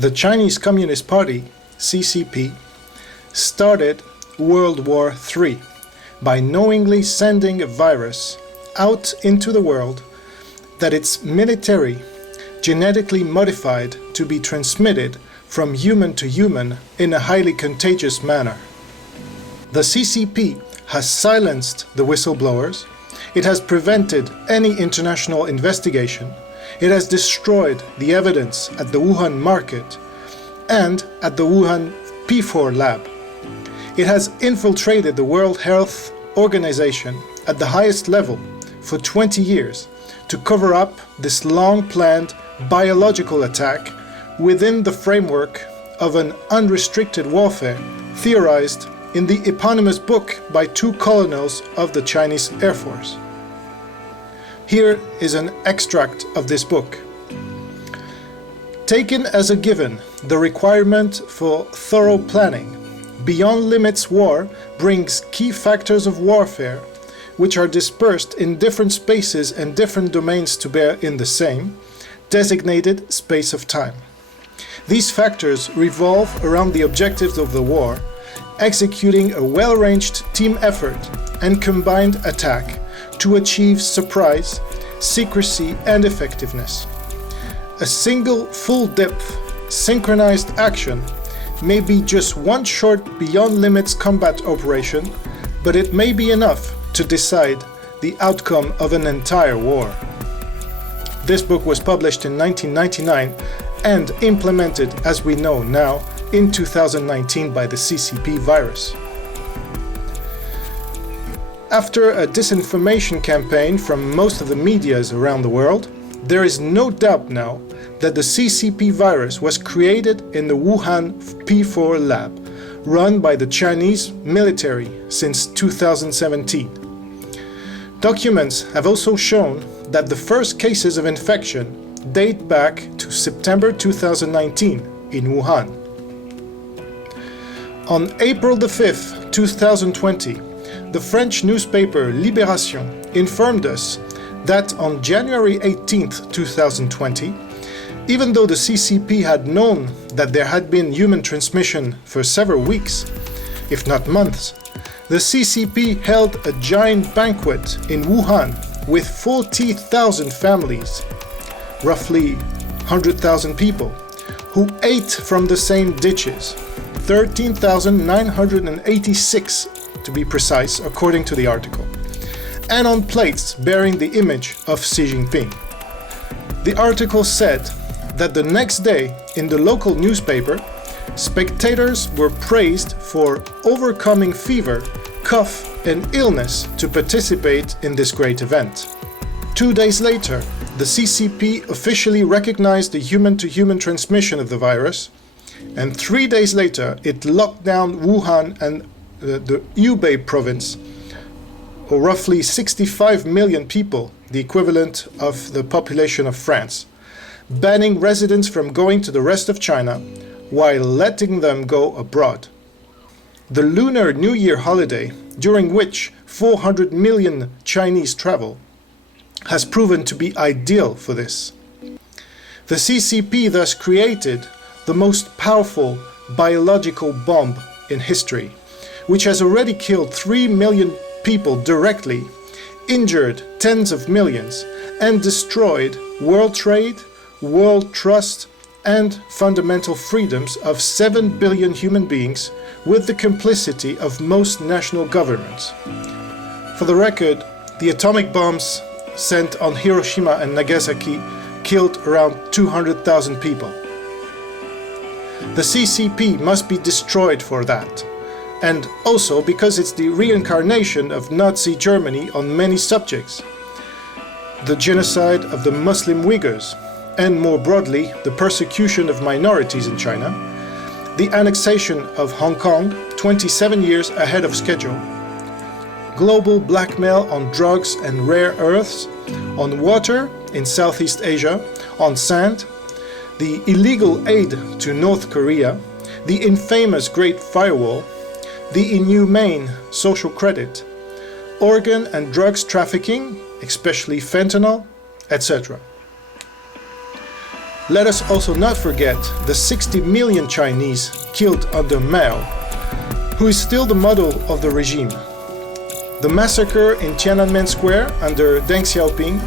The Chinese Communist Party, CCP, started World War III by knowingly sending a virus out into the world that its military genetically modified to be transmitted from human to human in a highly contagious manner. The CCP has silenced the whistleblowers, it has prevented any international investigation, it has destroyed the evidence at the Wuhan market and at the Wuhan P4 lab. It has infiltrated the World Health Organization at the highest level for 20 years to cover up this long-planned biological attack within the framework of an unrestricted warfare theorized in the eponymous book by two colonels of the Chinese Air Force. Here is an extract of this book. Taken as a given, the requirement for thorough planning, Beyond Limits War brings key factors of warfare which are dispersed in different spaces and different domains to bear in the same, designated space of time. These factors revolve around the objectives of the war, executing a well-ranged team effort and combined attack to achieve surprise, secrecy and effectiveness. A single full-depth, synchronized action may be just one short Beyond Limits combat operation, but it may be enough to decide the outcome of an entire war. This book was published in 1999 and implemented, as we know now, in 2019 by the CCP virus. After a disinformation campaign from most of the medias around the world, there is no doubt now that the CCP virus was created in the Wuhan P4 lab, run by the Chinese military since 2017. Documents have also shown that the first cases of infection date back to September 2019 in Wuhan. On April the 5th, 2020, the French newspaper Libération informed us that on January 18th, 2020, even though the CCP had known that there had been human transmission for several weeks, if not months, the CCP held a giant banquet in Wuhan with 40,000 families, roughly 100,000 people, who ate from the same dishes, 13,986 to be precise, according to the article, and on plates bearing the image of Xi Jinping. The article said that the next day, in the local newspaper, spectators were praised for overcoming fever, cough, and illness to participate in this great event. 2 days later, the CCP officially recognized the human-to-human transmission of the virus, and 3 days later, it locked down Wuhan and the Hubei province, or roughly 65 million people, the equivalent of the population of France, banning residents from going to the rest of China while letting them go abroad. The Lunar New Year holiday, during which 400 million Chinese travel, has proven to be ideal for this. The CCP thus created the most powerful biological bomb in history, which has already killed 3 million people directly, injured tens of millions, and destroyed world trade, world trust, and fundamental freedoms of 7 billion human beings with the complicity of most national governments. For the record, the atomic bombs sent on Hiroshima and Nagasaki killed around 200,000 people. The CCP must be destroyed for that, and also because it's the reincarnation of Nazi Germany on many subjects. The genocide of the Muslim Uyghurs, and more broadly, the persecution of minorities in China, the annexation of Hong Kong 27 years ahead of schedule, global blackmail on drugs and rare earths, on water in Southeast Asia, on sand, the illegal aid to North Korea, the infamous Great Firewall, the inhumane social credit, organ and drugs trafficking, especially fentanyl, etc. Let us also not forget the 60 million Chinese killed under Mao, who is still the model of the regime. The massacre in Tiananmen Square under Deng Xiaoping,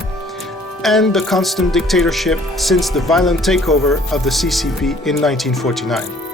and the constant dictatorship since the violent takeover of the CCP in 1949.